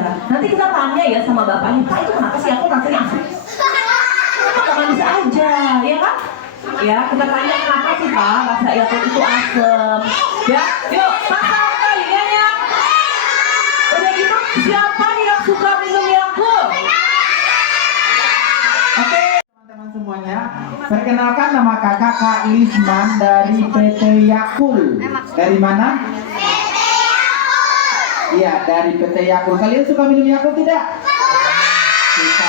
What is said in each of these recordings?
Iya, nanti kita tanya ya sama bapaknya, Pak itu kenapa sih aku rasanya asam? Kenapa manis aja, ya kan? Ya, kita tanya kenapa sih Pak rasa Yakult itu asam? Ya, yuk, pasang kalian ya. Udah gitu, siapa yang suka minum Yakult? Oke, teman-teman semuanya, perkenalkan nama kakak Kak Lisman dari PT Yakult. Dari mana? Iya, dari PT Yakult. Kalian suka minum Yakult tidak? Suka.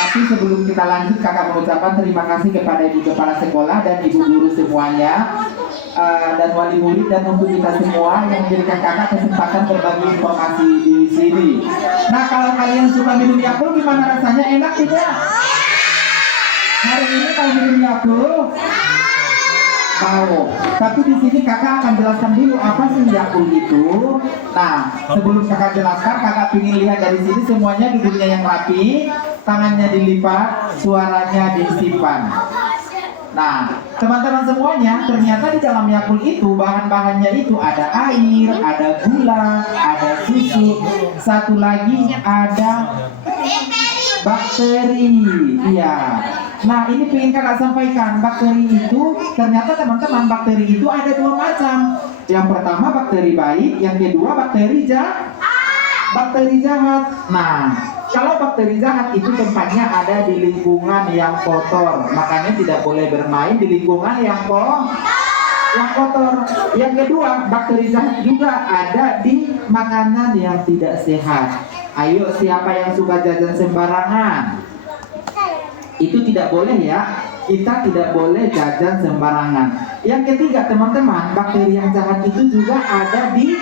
Tapi sebelum kita lanjut, kakak mengucapkan terima kasih kepada ibu kepala sekolah dan ibu guru semuanya, dan wali murid, dan untuk kita semua yang memberikan kakak kesempatan berbagi informasi di sini. Nah, kalau kalian suka minum Yakult, gimana rasanya? Enak tidak? Hari ini kalau minum Yakult mau, tapi di sini kakak akan jelaskan dulu apa sih Yakult itu. Nah, sebelum kakak jelaskan, kakak ingin lihat dari sini semuanya duduknya yang rapi, tangannya dilipat, suaranya disimpan. Nah, teman-teman semuanya, ternyata di dalam Yakult itu bahan-bahannya itu ada air, ada gula, ada susu, satu lagi ada bakteri. Iya. Nah, ini pengen kakak sampaikan, bakteri itu ternyata teman-teman, bakteri itu ada dua macam. Yang pertama bakteri baik, yang kedua bakteri jahat. Nah, kalau bakteri jahat itu tempatnya ada di lingkungan yang kotor, makanya tidak boleh bermain di lingkungan yang kotor. Yang kedua, bakteri jahat juga ada di makanan yang tidak sehat. Ayo, siapa yang suka jajan sembarangan? Itu tidak boleh ya, kita tidak boleh jajan sembarangan. Yang ketiga teman-teman, bakteri yang jahat itu juga ada di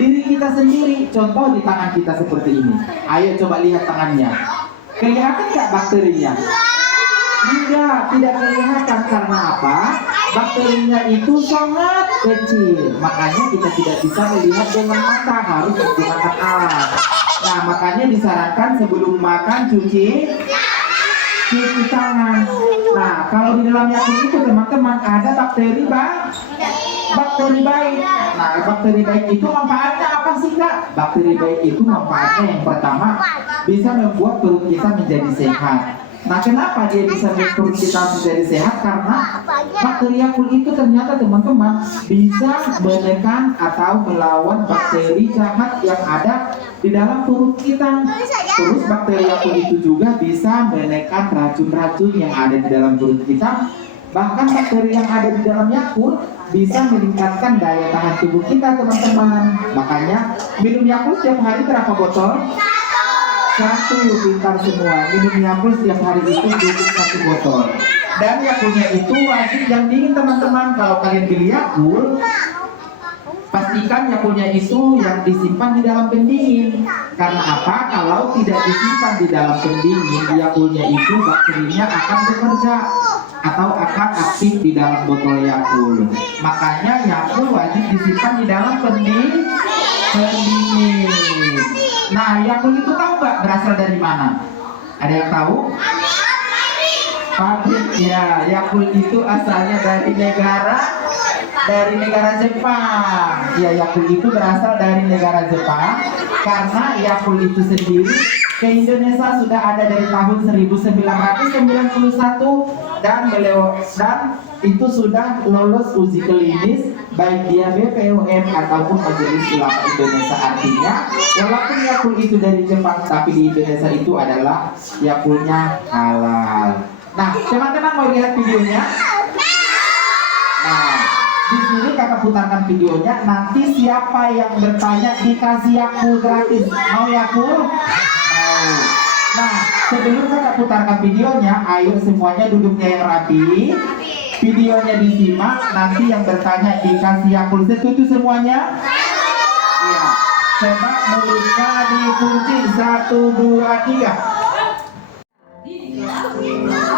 diri kita sendiri. Contoh di tangan kita seperti ini. Ayo coba lihat tangannya. Kelihatan nggak bakterinya? Tidak kelihatan. Karena apa? Bakterinya itu sangat kecil, makanya kita tidak bisa melihat dengan mata, harus menggunakan alat. Nah, makanya disarankan sebelum makan cuci tangan. Nah, kalau di dalam Yakult itu teman-teman ada bakteri baik. Nah, bakteri baik itu manfaatnya apa sih Kak? Bakteri baik itu manfaatnya yang pertama bisa membuat perut kita menjadi sehat. Nah, kenapa dia bisa membuat perut kita menjadi sehat? Karena bakteri Yakult itu ternyata teman-teman bisa menekan atau melawan bakteri jahat yang ada di dalam perut kita. Terus bakteri Yakult itu juga bisa menekan racun-racun yang ada di dalam perut kita. Bahkan bakteri yang ada di dalam Yakult bisa meningkatkan daya tahan tubuh kita teman-teman. Makanya minum Yakult setiap hari berapa botol? 1, pintar semua. Minum Yakult setiap hari itu cukup 1 botol. Dan Yakultnya itu wajib yang dingin teman-teman. Kalau kalian beli Yakult, pastikan Yakultnya itu yang disimpan di dalam pendingin. Karena apa? Kalau tidak disimpan di dalam pendingin, Yakultnya itu bakterinya akan bekerja atau akan aktif di dalam botol Yakult. Makanya Yakult wajib disimpan di dalam pendingin. Nah, Yakult itu tahu nggak berasal dari mana? Ada yang tahu? Pabrik ya. Yakult itu asalnya dari negara Jepang. Ya, Yakult itu berasal dari negara Jepang karena Yakult itu sendiri ke Indonesia sudah ada dari tahun 1991 dan itu sudah lolos uji klinis baik dia BPOM ataupun Majelis Ulama Indonesia. Artinya walaupun Yakult itu dari Jepang, tapi di Indonesia itu adalah Yakultnya halal. Nah, teman-teman mau lihat videonya? Nah, di sini kakak putarkan videonya. Nanti siapa yang bertanya dikasih Yakult gratis. Mau Yakult? Mau. Nah, sebelum kakak putarkan videonya, ayo semuanya duduknya yang rapi. Videonya disimak, nanti yang bertanya dikasih Yakult. Setuju semuanya? Iya. Coba mulutnya dikunci. 1, 2, 3.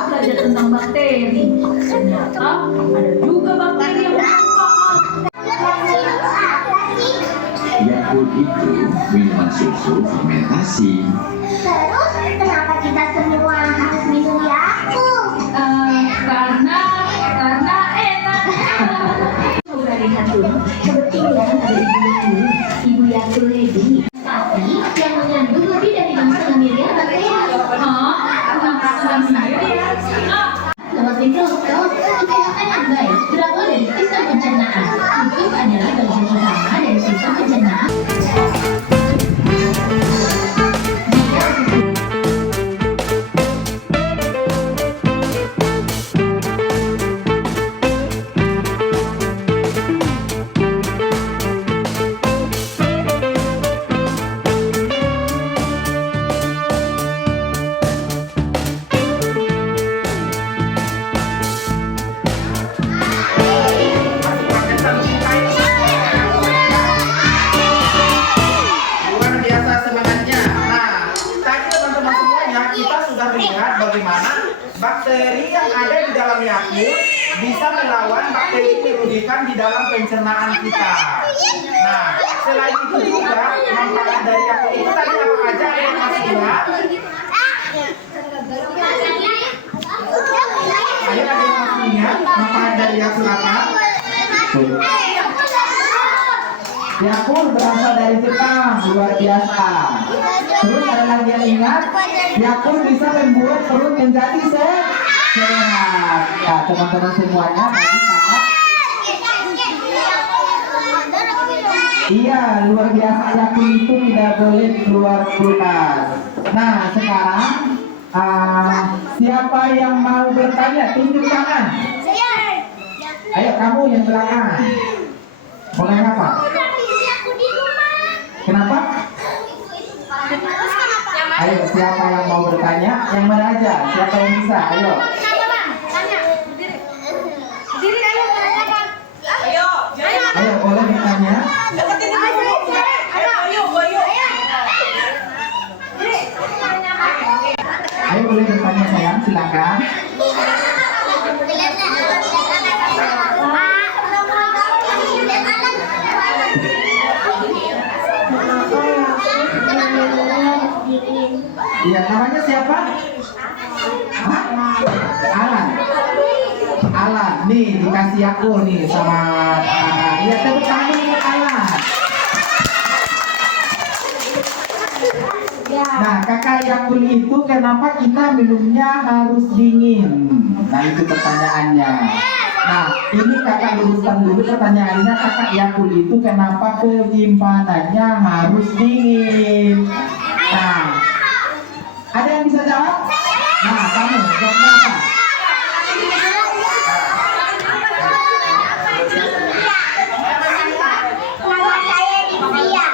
Belajar tentang bakteri. Ternyata ada juga bakteri yang bermanfaat. Yakult itu minuman susu fermentasi. Terus kenapa kita semua harus minum Yakult? Karena enak. Coba lihat dulu, kebetulan ada ibu Yakult lady. Tapi yang mengandung jalan sendiri ya. Seperti contoh, kesehatan yang baik berawal dari sistem pencernaan. Itu adalah bagian utama dari sistem pencernaan. Luar biasa semangatnya. Nah, tadi teman-teman semuanya kita sudah melihat bagaimana bakteri yang ada di dalam Yakult bisa melawan bakteri merugikan di dalam pencernaan kita. Nah, selain itu juga manfaat dari Yakult itu tadi apa aja yang masih ingat? Ayo ada yang masih ingat manfaat dari Yakult apa? Yakult berasal dari Jepang, luar biasa. Terus ada lagi yang ingat, Yakult bisa membuat perut menjadi sehat. Ya, teman-teman semuanya, tadi kakak. Iya, luar biasa. Yakult itu tidak boleh keluar kulkas. Nah, sekarang siapa yang mau bertanya? Tunjuk tangan. Ayo kamu yang belakang. Mau nanya apa? Kenapa? Ayo, siapa yang mau bertanya? Yang mana aja? Siapa yang bisa? Ayo. Ayo, boleh bertanya? Ayo, boleh bertanya sayang, silakan. Iya, namanya siapa? Hah? Alan. Alan, nih dikasih aku nih sama iya, tepuk tangan dulu untuk Alan. Nah, kakak Yakult itu kenapa kita minumnya harus dingin? Nah, itu pertanyaannya. Nah, ini kakak luruskan dulu pertanyaannya. Kakak Yakult itu kenapa penyimpanannya harus dingin? Nah, ada yang bisa jawab? Nah, kamu jawabnya apa? Nama saya Livia.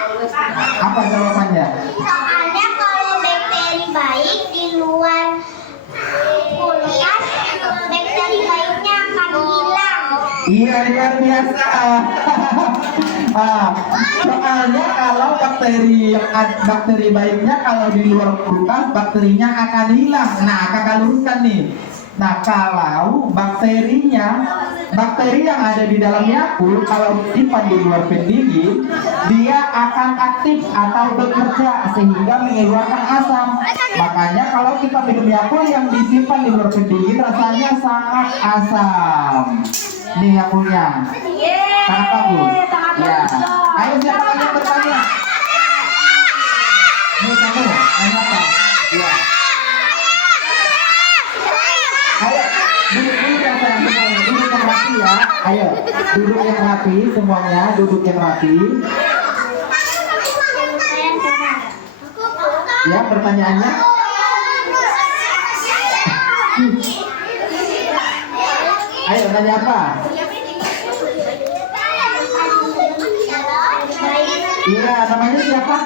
Apa jawabannya? Soalnya kalau bakteri baik di luar kulkas, bakteri baiknya akan hilang. Iya, luar biasa. Soalnya kalau bakteri baiknya kalau di luar kulkas, bakterinya akan hilang. Nah, kakak luruskan nih. Nah, kalau bakteri yang ada di dalam Yakult kalau disimpan di luar pendingin, dia akan aktif atau bekerja sehingga mengeluarkan asam. Makanya kalau kita minum Yakult yang disimpan di luar pendingin rasanya sangat asam. Nih Yakultnya, sangat bagus. Ya, ayo siapa lagi yang bertanya? Nih kamu, nanya apa? Ya. Ayo, duduk yang sayang, duduk yang rapi ya. Ayo, duduk yang rapi semuanya, duduk yang rapi. Ya, pertanyaannya? Ayo, nanya apa? Iya, namanya siapa?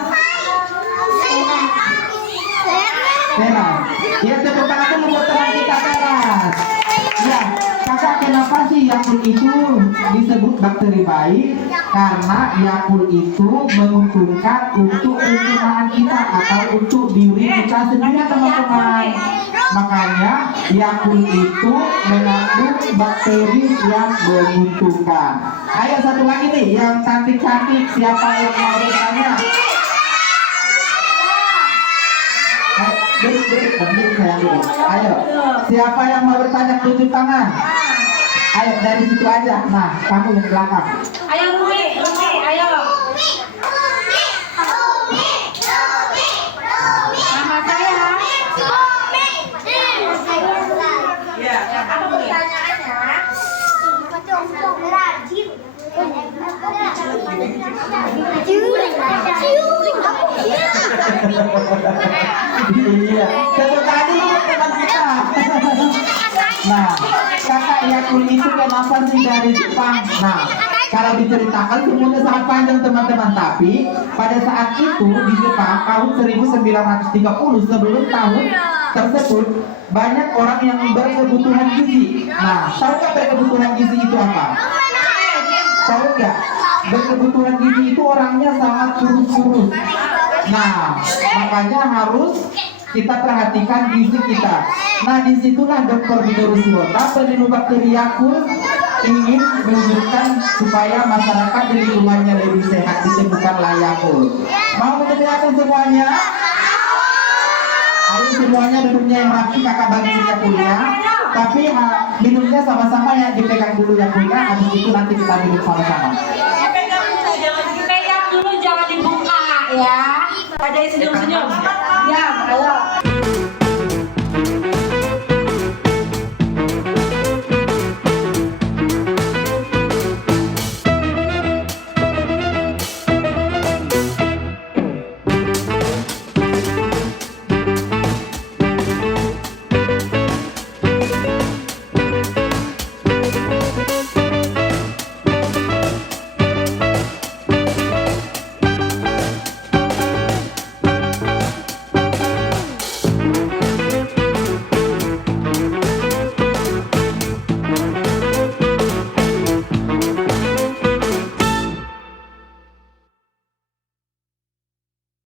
Teras. Ya, tepuk tangan dulu buat teman kita Teras. Ya, kakak kenapa sih Yakult itu disebut bakteri baik? Karena Yakult itu menguntungkan untuk pencernaan kita atau untuk diri kita sendiri teman-teman. Makanya Yakult itu mengandung bakteri yang menguntungkan. Ayo satu lagi nih, yang cantik-cantik siapa yang mau bertanya? Duduk, saya dulu. Ayo, siapa yang mau bertanya tunjuk tangan? Ayo dari situ aja. Nah, kamu yang belakang. Ayo Rumi, ayo. Nama saya. Iya, tepuk tangan dulu buat teman kita. Nah, kakak Yakul itu kenapa sih dari Jepang? Nah, kalau diceritakan semuanya sangat panjang teman-teman. Tapi pada saat itu di Jepang tahun 1930 sebelum tahun tersebut banyak orang yang berkebutuhan gizi. Nah, tahu nggak berkebutuhan gizi itu apa? Tahu nggak? Berkebutuhan gizi itu orangnya sangat kurus-kurus. Nah, makanya harus kita perhatikan gizi kita. Nah, disitulah Dr. Minoru Shibata, peneliti bakteri Yakult, ingin menunjukkan supaya masyarakat di lingkungannya lebih sehat, ditemukanlah Yakult. Mau mendengarkan semuanya? Ayo semuanya duduknya yang rapi, kakak bagi Yakultnya. Tapi minumnya sama-sama ya, dipegang dulu Yakultnya, habis itu nanti kita minum sama-sama. Dipegang dulu, jangan dibuka ya. Ada yang senyum-senyum. Ya, ayo.